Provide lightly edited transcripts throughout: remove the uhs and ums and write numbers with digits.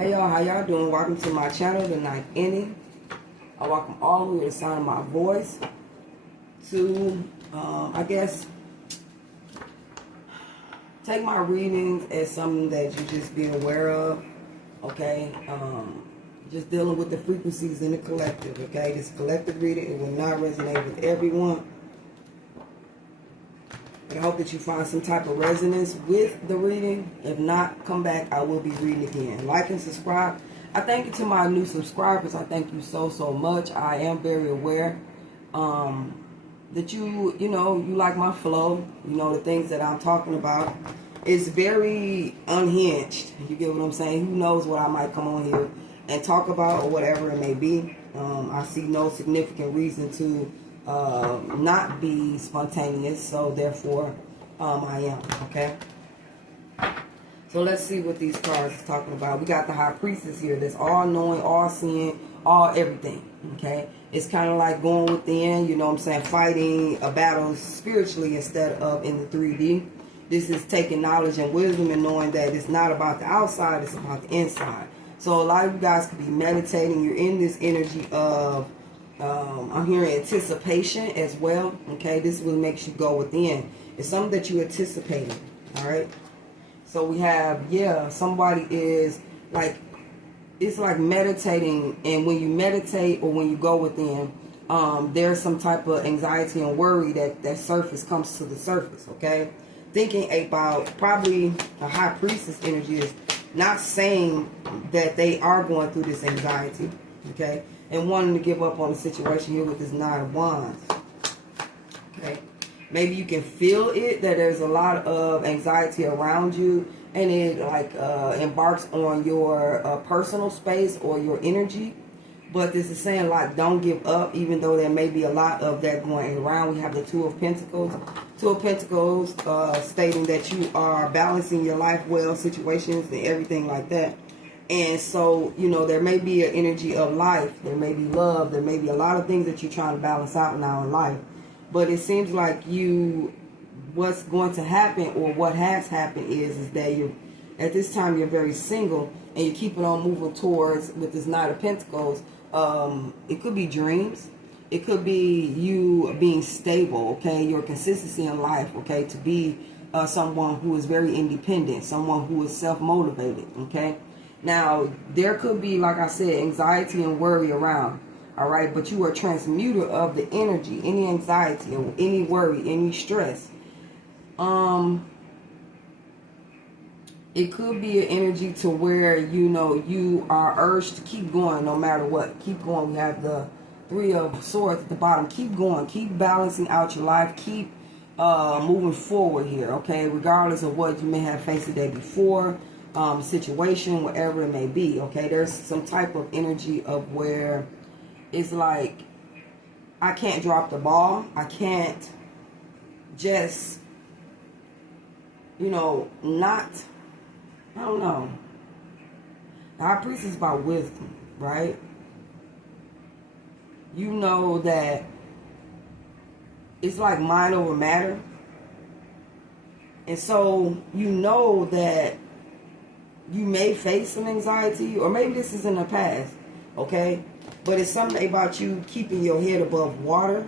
Hey y'all, how y'all doing? Welcome to my channel, The Ninth Inning. I welcome all who hear the sound of my voice to, I guess, take my readings as something that you just be aware of, okay? Just dealing with the frequencies in the collective, okay? This collective reading, it will not resonate with everyone. But I hope that you find some type of resonance with the reading. If not, come back. I will be reading again. Like and subscribe. I thank you to my new subscribers. I thank you so much. I am very aware that you like my flow. You know, the things that I'm talking about. It's very unhinged. You get what I'm saying? Who knows what I might come on here and talk about or whatever it may be. I see no significant reason to not be spontaneous, so therefore I am, okay? So let's see what these cards are talking about. We got the High Priestess here that's all knowing, all seeing, all everything, okay? It's kind of like going within, you know what I'm saying, fighting a battle spiritually instead of in the 3D. This is taking knowledge and wisdom and knowing that it's not about the outside, it's about the inside. So a lot of you guys could be meditating. You're in this energy of I'm hearing anticipation as well. Okay, this is what makes you go within. It's something that you anticipating. All right. So we have, somebody is like, it's like meditating, and when you meditate or when you go within, there's some type of anxiety and worry that comes to the surface. Okay, thinking about probably a High Priestess energy is not saying that they are going through this anxiety. Okay. And wanting to give up on the situation here with this Nine of Wands. Okay. Maybe you can feel it, that there's a lot of anxiety around you. And it like embarks on your personal space or your energy. But this is saying like don't give up, even though there may be a lot of that going around. We have the Two of Pentacles. Two of Pentacles stating that you are balancing your life well, situations and everything like that. And so, you know, there may be an energy of life. There may be love. There may be a lot of things that you're trying to balance out now in life. But it seems like what's going to happen or what has happened is that at this time, you're very single and you're keeping on moving towards with this Knight of Pentacles. It could be dreams. It could be you being stable, okay? Your consistency in life, okay? To be someone who is very independent, someone who is self-motivated, okay? Now, there could be, like I said, anxiety and worry around, all right? But you are a transmuter of the energy, any anxiety, or any worry, any stress. It could be an energy to where, you know, you are urged to keep going no matter what. Keep going. We have the Three of Swords at the bottom. Keep going. Keep balancing out your life. Keep moving forward here, okay? Regardless of what you may have faced the day before. Situation, whatever it may be, okay? There's some type of energy of where it's like, I can't drop the ball. I can't just, you know, I don't know. The High Priestess is about wisdom, right? You know that it's like mind over matter. And so you know that you may face some anxiety, or maybe this is in the past, okay? But it's something about you keeping your head above water,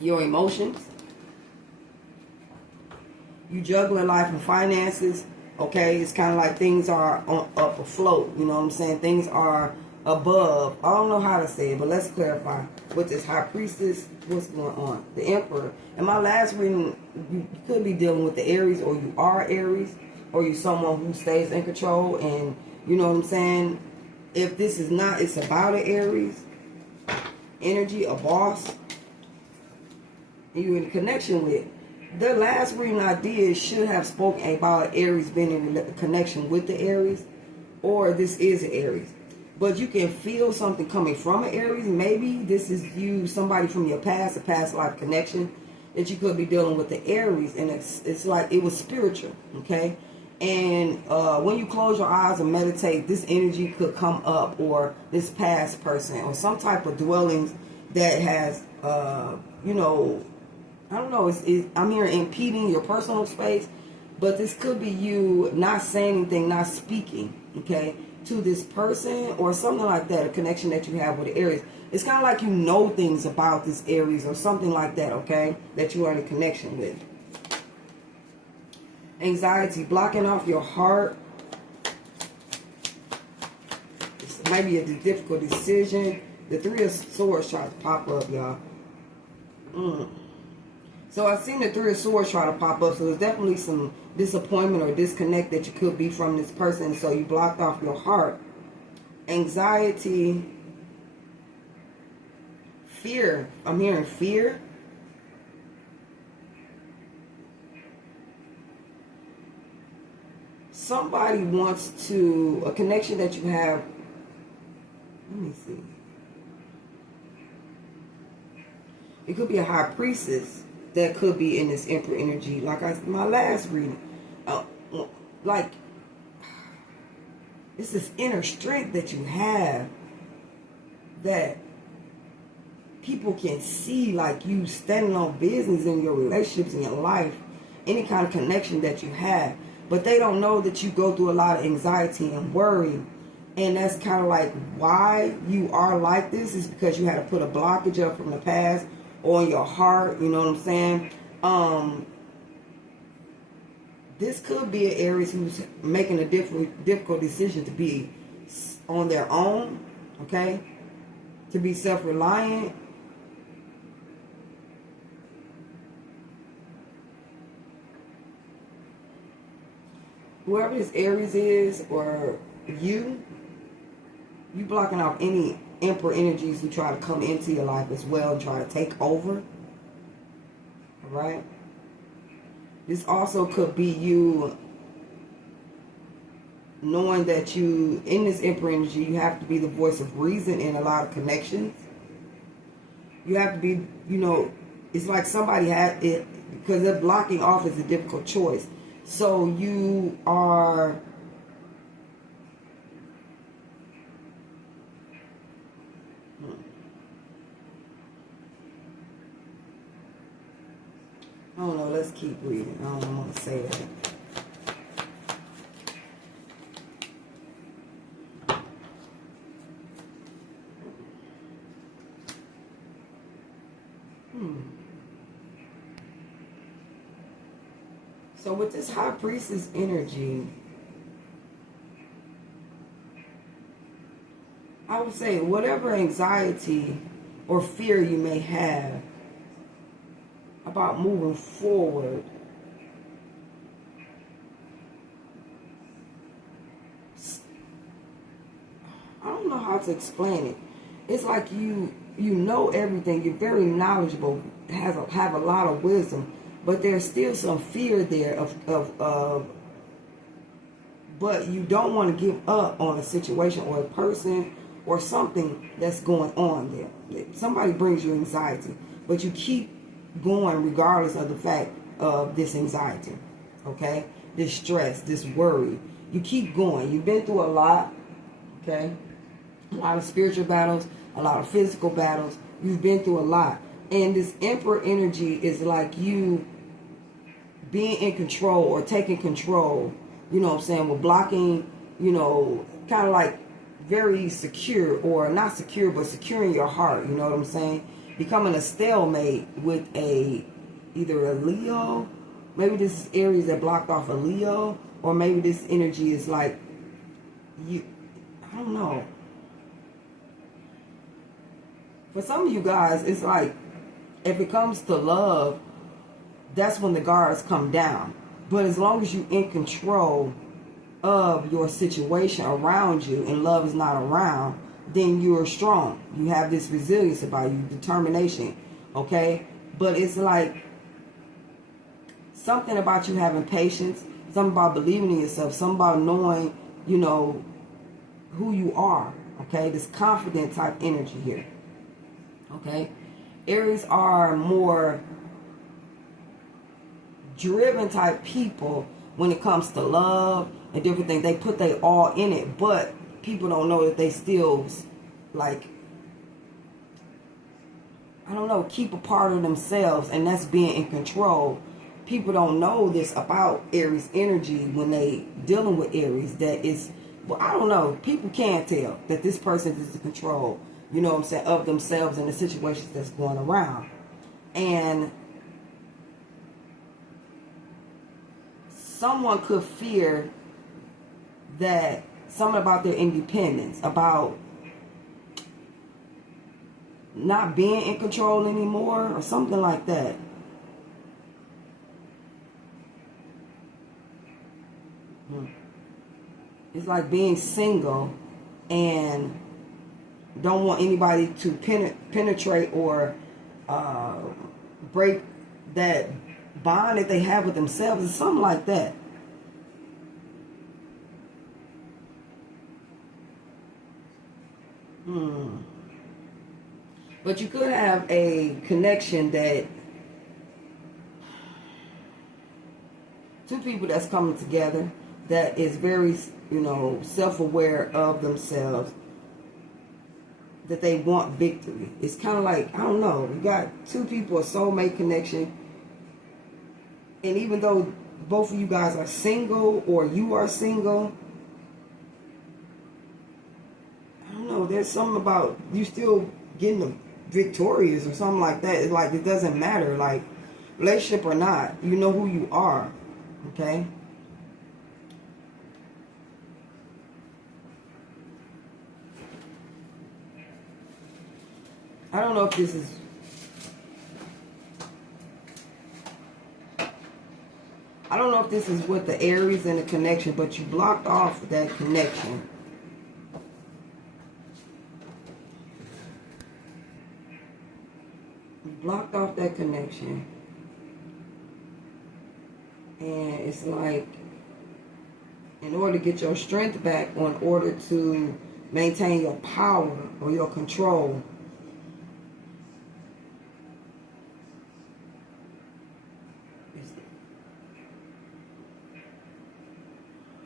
your emotions. You juggling life and finances, okay? It's kind of like things are up afloat, you know what I'm saying? Things are above. I don't know how to say it, but let's clarify. With this High Priestess, what's going on? The Emperor. In my last reading, you could be dealing with the Aries, or you are Aries. Or you're someone who stays in control, and you know what I'm saying? If this is not, it's about an Aries energy, a boss, and you're in connection with. The last reading I did should have spoken about Aries being in connection with the Aries, or this is an Aries. But you can feel something coming from an Aries. Maybe this is you, somebody from your past, a past life connection, that you could be dealing with the Aries, and it's like it was spiritual, okay? And when you close your eyes and meditate, this energy could come up, or this past person, or some type of dwellings that has, you know, I don't know, I'm here impeding your personal space. But this could be you not saying anything, not speaking, okay, to this person or something like that, a connection that you have with the Aries. It's kind of like you know things about this Aries or something like that, okay, that you are in a connection with. Anxiety, blocking off your heart. It's maybe a difficult decision. The Three of Swords try to pop up, y'all. So I've seen the Three of Swords try to pop up. So there's definitely some disappointment or disconnect that you could be from this person. So you blocked off your heart. Anxiety. Fear. I'm hearing fear. Somebody wants to, a connection that you have. Let me see. It could be a high priestess that could be in this Emperor energy. Like my last reading. Like, it's this inner strength that you have that people can see, like you standing on business in your relationships, in your life, any kind of connection that you have. But they don't know that you go through a lot of anxiety and worry. And that's kind of like why you are like this is because you had to put a blockage up from the past on your heart, you know what I'm saying? This could be an Aries who's making a difficult decision to be on their own, okay? To be self-reliant. Whoever this Aries is, or you blocking off any Emperor energies who try to come into your life as well and try to take over. Alright? This also could be you knowing that you, in this Emperor energy, you have to be the voice of reason in a lot of connections. You have to be, you know, it's like somebody had it, because they're blocking off is a difficult choice. So you are... I don't know, let's keep reading. I don't want to say that. So with this High Priestess energy, I would say whatever anxiety or fear you may have about moving forward, I don't know how to explain it. It's like you know everything. You're very knowledgeable, have a lot of wisdom, but there's still some fear there of but you don't want to give up on a situation or a person or something that's going on there. Somebody brings you anxiety, but you keep going regardless of the fact of this anxiety, okay? This stress, this worry. You keep going. You've been through a lot, okay? A lot of spiritual battles, a lot of physical battles. You've been through a lot. And this Emperor energy is like you being in control or taking control, you know what I'm saying, with blocking, you know, kind of like very secure, or not secure, but securing your heart, you know what I'm saying? Becoming a stalemate with either a Leo, maybe this is Aries that blocked off a Leo, or maybe this energy is like, I don't know. For some of you guys, it's like, if it comes to love, that's when the guards come down. But as long as you're in control of your situation around you and love is not around, then you're strong. You have this resilience about you, determination, okay? But it's like something about you having patience, something about believing in yourself, something about knowing, you know, who you are, okay? This confident type energy here, okay? Aries are more driven type people when it comes to love and different things. They put they all in it, but people don't know that they still, like, I don't know, keep a part of themselves, and that's being in control people don't know this about Aries energy when they dealing with Aries, that is, well, I don't know, people can't tell that this person is in control, you know what I'm saying, of themselves and the situations that's going around. And someone could fear that something about their independence, about not being in control anymore, or something like that. It's like being single and don't want anybody to penetrate or break that bond that they have with themselves. It's something like that. But you could have a connection that two people that's coming together that is very, you know, self-aware of themselves, that they want victory. It's kind of like, I don't know, you got two people, a soulmate connection, and even though both of you guys are single or you are single, I don't know, there's something about you still getting them victorious or something like that. It's like it doesn't matter, like relationship or not, you know who you are. Okay. I don't know if this is, I don't know if this is what the Aries and the connection, but you blocked off that connection. You blocked off that connection. And it's like, in order to get your strength back, or in order to maintain your power or your control,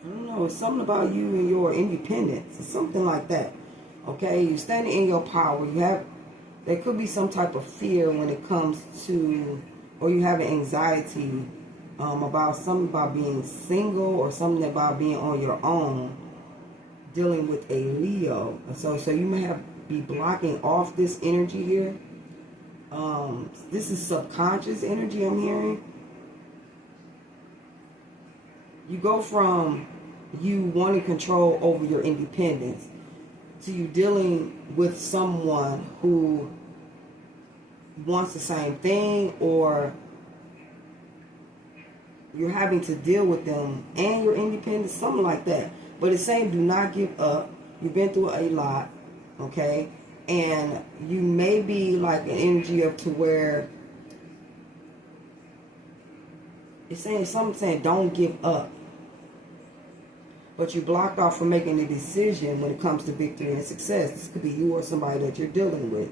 I don't know, it's something about you and your independence or something like that. Okay, you're standing in your power. You have, there could be some type of fear when it comes to, or you have an anxiety about something about being single, or something about being on your own, dealing with a Leo. So you may have be blocking off this energy here. This is subconscious energy I'm hearing. You go from you wanting control over your independence to you dealing with someone who wants the same thing, or you're having to deal with them and your independence, something like that. But it's saying do not give up. You've been through a lot, okay? And you may be like an energy up to where it's saying something saying don't give up. But you blocked off from making a decision when it comes to victory and success. This could be you or somebody that you're dealing with.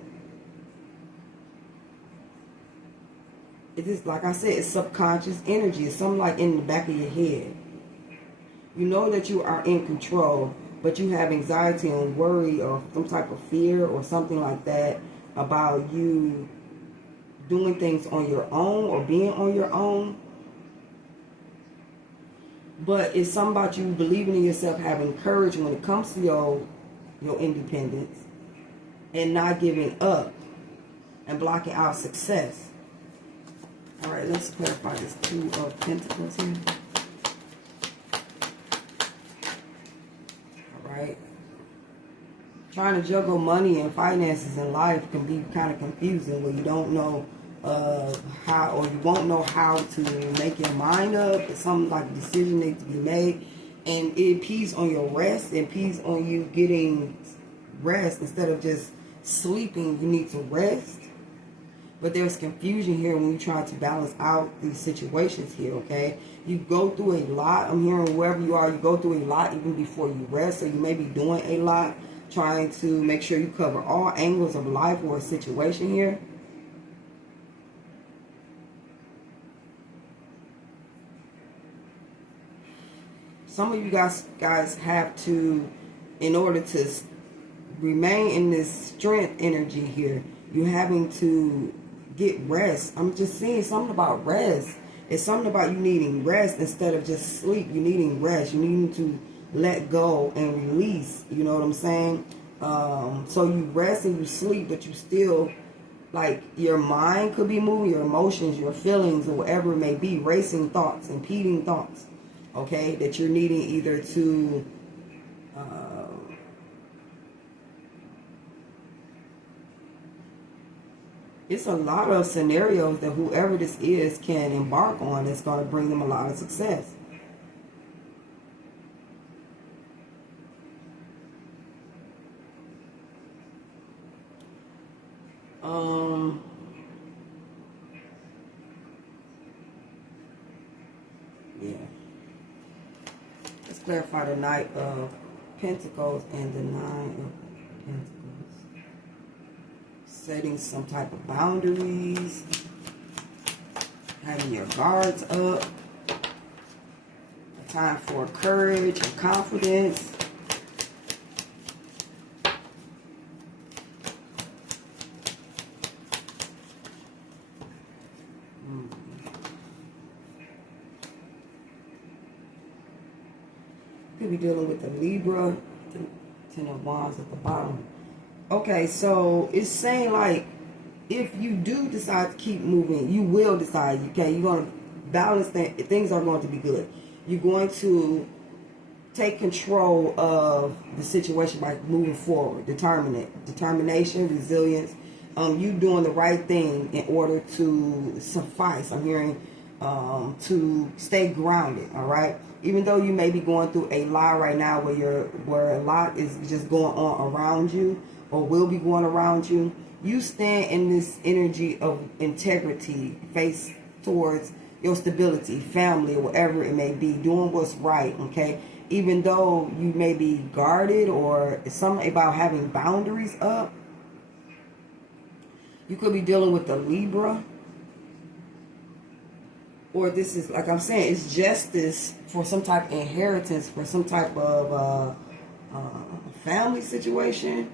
It is, like I said, it's subconscious energy. It's something like in the back of your head. You know that you are in control, but you have anxiety and worry or some type of fear or something like that about you doing things on your own or being on your own. But it's something about you believing in yourself, having courage when it comes to your independence, and not giving up and blocking out success. All right, let's clarify this Two of Pentacles here. All right. Trying to juggle money and finances in life can be kind of confusing when you don't know how, or you won't know how to make your mind up. It's something like a decision needs to be made, and it impedes on your rest, it impedes on you getting rest. Instead of just sleeping, you need to rest. But there's confusion here when you try to balance out these situations here, okay? You go through a lot. I'm hearing wherever you are, you go through a lot even before you rest. So you may be doing a lot, trying to make sure you cover all angles of life or a situation here. Some of you guys have to, in order to remain in this strength energy here, you're having to get rest. I'm just seeing something about rest. It's something about you needing rest instead of just sleep. You needing rest. You needing to let go and release. You know what I'm saying? So you rest and you sleep, but you still, like, your mind could be moving, your emotions, your feelings, or whatever it may be, racing thoughts, impeding thoughts, okay, that you're needing either to it's a lot of scenarios that whoever this is can embark on that's going to bring them a lot of success. Yeah. Let's clarify the Knight of Pentacles and the Nine of Pentacles. Setting some type of boundaries. Having your guards up. A time for courage and confidence. Could be dealing with the Libra, the Ten of Wands at the bottom. Okay, so it's saying, like, if you do decide to keep moving, you will decide, okay, you're going to balance things are going to be good. You're going to take control of the situation by moving forward. Determination, resilience. You doing the right thing in order to suffice. I'm hearing to stay grounded, all right? Even though you may be going through a lot right now where a lot is just going on around you or will be going around you, you stand in this energy of integrity, face towards your stability, family, or whatever it may be, doing what's right, okay? Even though you may be guarded or it's something about having boundaries up, you could be dealing with the Libra. Or this is, like I'm saying, it's justice for some type of inheritance, for some type of family situation.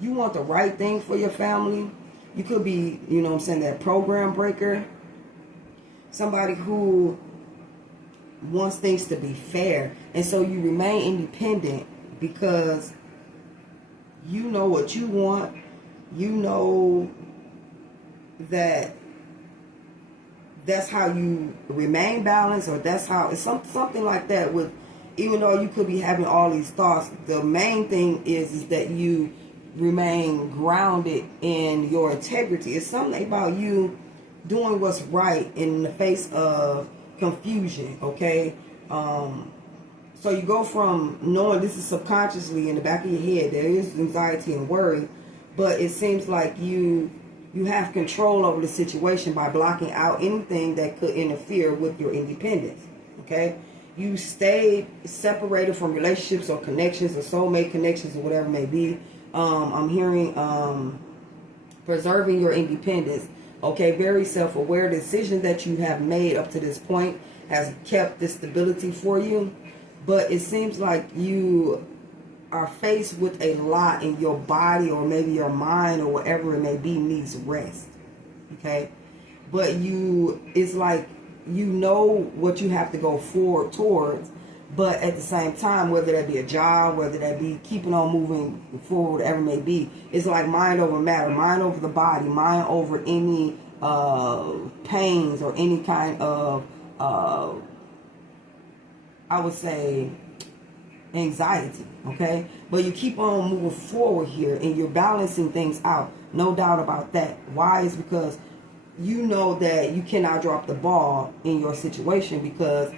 You want the right thing for your family. You could be, you know what I'm saying, that program breaker. Somebody who wants things to be fair. And so you remain independent because you know what you want. You know that's how you remain balanced, or that's how it's something like that. With, even though you could be having all these thoughts, the main thing is that you remain grounded in your integrity. It's something about you doing what's right in the face of confusion, okay? So you go from knowing this is subconsciously in the back of your head, there is anxiety and worry, but it seems like you have control over the situation by blocking out anything that could interfere with your independence, okay? You stay separated from relationships or connections or soulmate connections or whatever it may be. I'm hearing preserving your independence, okay? Very self-aware. Decision that you have made up to this point has kept this stability for you, but it seems like you are faced with a lot in your body, or maybe your mind, or whatever it may be, needs rest, okay? But it's like you know what you have to go forward towards, but at the same time, whether that be a job, whether that be keeping on moving forward, whatever it may be, it's like mind over matter, mind over the body, mind over any pains or any kind of I would say anxiety, okay? But you keep on moving forward here and you're balancing things out, no doubt about that. Why? Is because you know that you cannot drop the ball in your situation because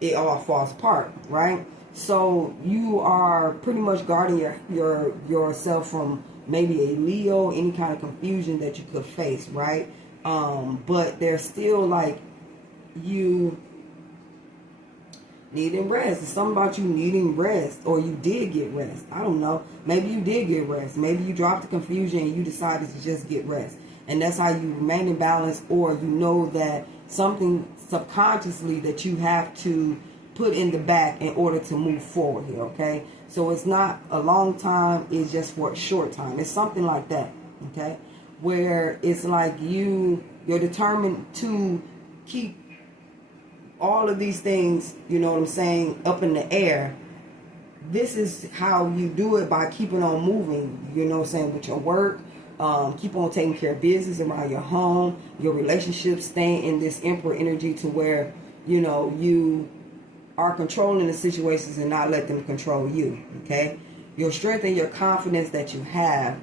it all falls apart, right? So you are pretty much guarding yourself from maybe a Leo, any kind of confusion that you could face, right? But there's still like you needing rest. It's something about you needing rest, or you did get rest. I don't know. Maybe you did get rest. Maybe you dropped the confusion and you decided to just get rest. And that's how you remain in balance, or you know that something subconsciously that you have to put in the back in order to move forward here, okay? So it's not a long time, it's just for a short time. It's something like that, okay? where it's like you're determined to keep all of these things, you know what I'm saying, up in the air. This is how you do it, by keeping on moving, you know what I'm saying, with your work. Keep on taking care of business around your home, your relationships, staying in this Emperor energy to where, you know, you are controlling the situations and not let them control you, okay? Your strength and your confidence that you have,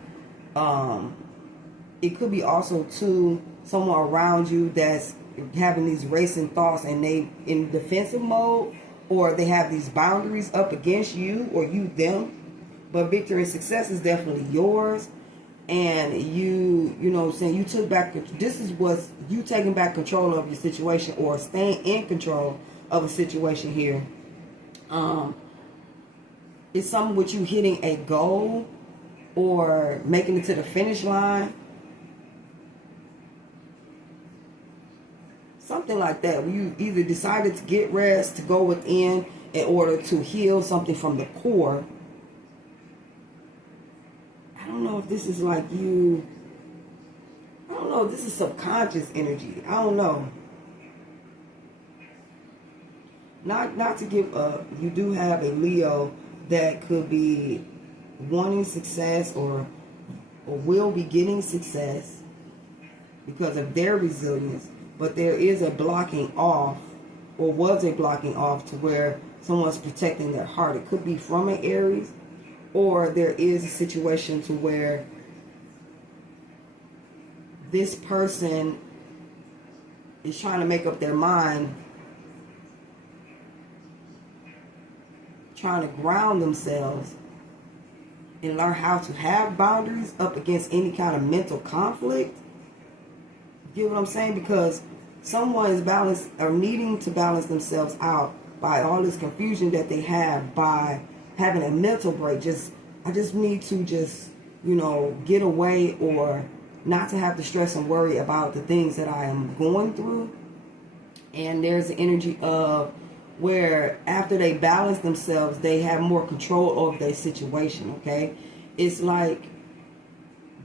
it could be also to someone around you that's having these racing thoughts and they in defensive mode, or they have these boundaries up against you or you them. But victory and success is definitely yours. And you know what I'm saying, you took back, this is what's you taking back control of your situation, or staying in control of a situation here. It's something with you hitting a goal or making it to the finish line. Something like that, where you either decided to get rest, to go within in order to heal something from the core. I don't know if this is like you, I don't know if this is subconscious energy. I don't know. Not to give up, you do have a Leo that could be wanting success or will be getting success because of their resilience. But there is a blocking off, or was a blocking off, to where someone's protecting their heart. It could be from an Aries, or there is a situation to where this person is trying to make up their mind, trying to ground themselves and learn how to have boundaries up against any kind of mental conflict. You get what I'm saying? Because someone is balanced or needing to balance themselves out by all this confusion that they have, by having a mental break. I just need to you know, get away, or not to have to stress and worry about the things that I am going through. And there's the energy of where after they balance themselves, they have more control over their situation, okay? It's like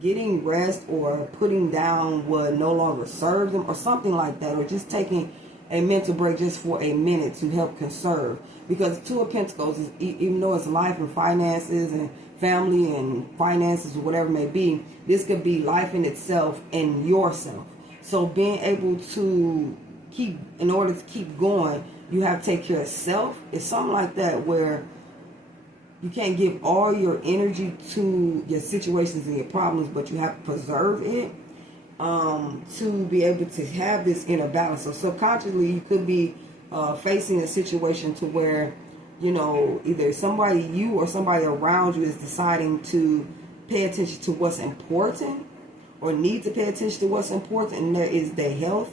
getting rest or putting down what no longer serves them or something like that, or just taking a mental break just for a minute to help conserve. Because Two of Pentacles, is, even though it's life and finances and family and finances or whatever it may be, this could be life in itself and yourself. So being able to in order to keep going, you have to take care of self. It's something like that, where you can't give all your energy to your situations and your problems, but you have to preserve it to be able to have this inner balance. So subconsciously, you could be facing a situation to where, you know, either somebody, you or somebody around you, is deciding to pay attention to what's important, or need to pay attention to what's important, and that is their health.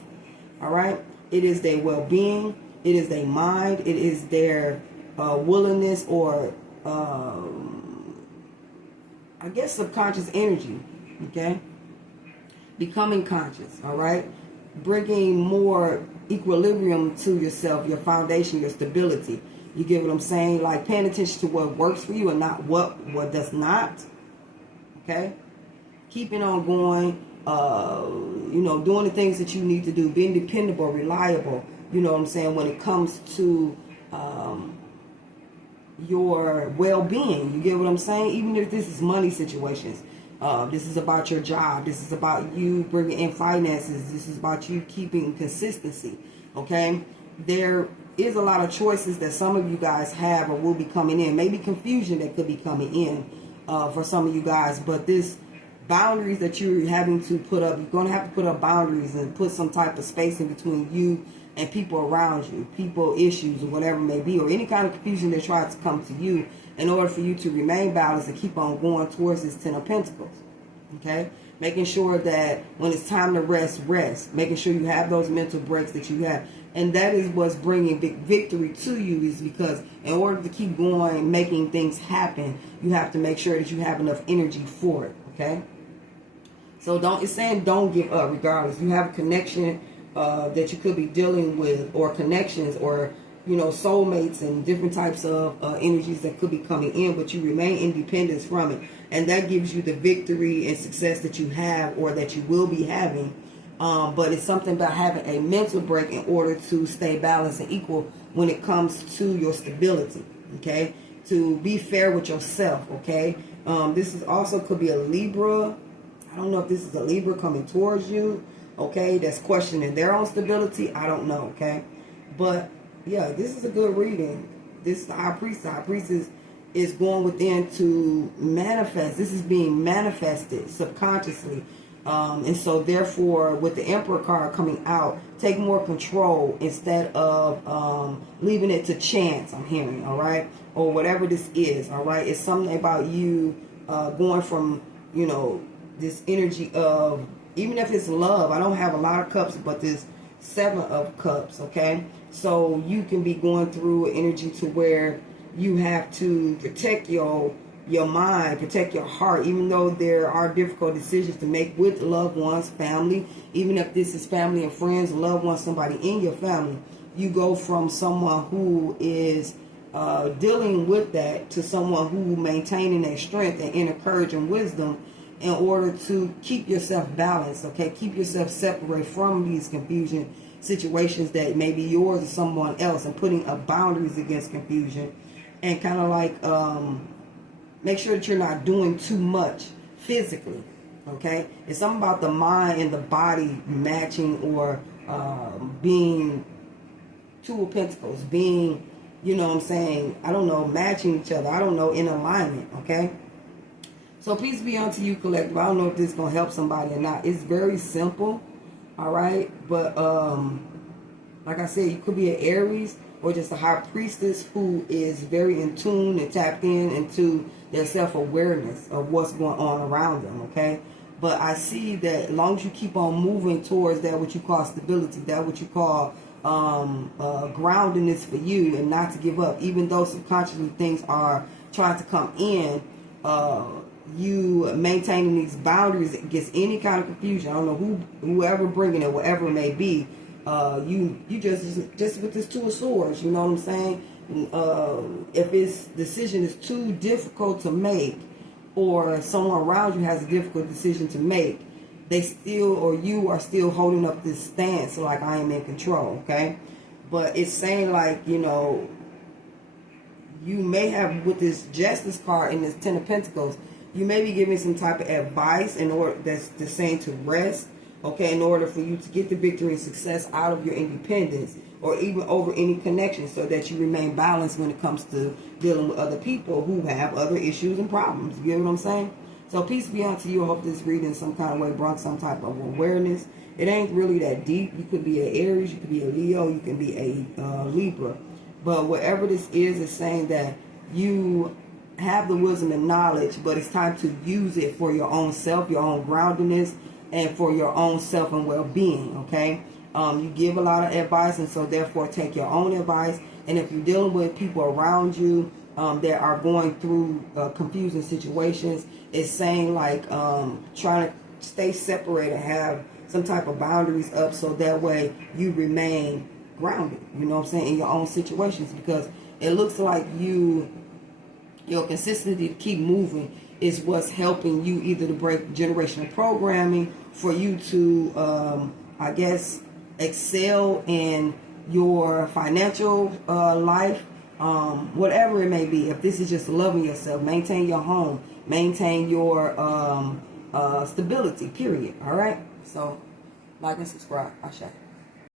All right, it is their well-being, it is their mind, it is their willingness, or I guess subconscious energy, okay? Becoming conscious, all right? Bringing more equilibrium to yourself, your foundation, your stability. You get what I'm saying? Like paying attention to what works for you and not what does not, okay? Keeping on going, you know, doing the things that you need to do, being dependable, reliable, you know what I'm saying, when it comes to your well-being. You get what I'm saying? Even if this is money situations, this is about your job, this is about you bringing in finances, this is about you keeping consistency, okay? There is a lot of choices that some of you guys have or will be coming in, maybe confusion that could be coming in for some of you guys, but this boundaries that you're having to put up, you're going to have to put up boundaries and put some type of space in between you and people around you, people, issues, or whatever it may be, or any kind of confusion that tries to come to you, in order for you to remain balanced and keep on going towards this Ten of Pentacles. Okay? Making sure that when it's time to rest, rest. Making sure you have those mental breaks that you have. And that is what's bringing victory to you, is because in order to keep going, making things happen, you have to make sure that you have enough energy for it. Okay? So it's saying don't give up regardless. You have a connection that you could be dealing with, or connections, or soulmates and different types of energies that could be coming in, but you remain independent from it. And that gives you the victory and success that you have or that you will be having. But it's something about having a mental break in order to stay balanced and equal when it comes to your stability, okay? To be fair with yourself, okay? This is also could be a Libra. I don't know if this is a Libra coming towards you, okay? That's questioning their own stability. I don't know, okay? But yeah, this is a good reading. This is the High Priest. The High Priest is going within to manifest. This is being manifested subconsciously. And so therefore, with the Emperor card coming out, take more control instead of leaving it to chance, I'm hearing, all right? Or whatever this is, all right? It's something about you going from, this energy of, even if it's love, I don't have a lot of cups, but this 7 of Cups, okay? So you can be going through energy to where you have to protect your mind, protect your heart, even though there are difficult decisions to make with loved ones, family. Even if this is family and friends, loved ones, somebody in your family, you go from someone who is dealing with that to someone who maintaining their strength and inner courage and wisdom in order to keep yourself balanced, okay? Keep yourself separate from these confusion situations that may be yours or someone else, and putting up boundaries against confusion, and kind of like make sure that you're not doing too much physically, okay? It's something about the mind and the body matching, or being 2 of Pentacles, being, I don't know, matching each other. I don't know, in alignment, okay? So peace be unto you, collective. I don't know if this is going to help somebody or not. It's very simple, all right? But like I said, you could be an Aries or just a High Priestess who is very in tune and tapped into their self-awareness of what's going on around them, okay? But I see that as long as you keep on moving towards that what you call stability, that what you call groundedness for you, and not to give up, even though subconsciously things are trying to come in, you maintaining these boundaries against any kind of confusion. I don't know whoever bringing it, whatever it may be. You just with this 2 of Swords, you know what I'm saying? If this decision is too difficult to make, or someone around you has a difficult decision to make, they still, or you are still holding up this stance like I am in control, okay? But it's saying like, you may have, with this Justice card and this 10 of Pentacles, you may be giving some type of advice in order, that's saying to rest, okay, in order for you to get the victory and success out of your independence, or even over any connection, so that you remain balanced when it comes to dealing with other people who have other issues and problems. You get what I'm saying? So peace be unto you. I hope this reading in some kind of way brought some type of awareness. It ain't really that deep. You could be an Aries, you could be a Leo, you can be a Libra. But whatever this is saying that you have the wisdom and knowledge, but it's time to use it for your own self, your own groundedness, and for your own self and well-being, okay? You give a lot of advice, and so therefore take your own advice. And if you're dealing with people around you that are going through confusing situations, it's saying like trying to stay separated, have some type of boundaries up, so that way you remain grounded, you know what I'm saying, in your own situations. Because it looks like your consistency to keep moving is what's helping you either to break generational programming, for you to, I guess, excel in your financial life, whatever it may be. If this is just loving yourself, maintain your home, maintain your stability, period. All right? So, like and subscribe. Ashe.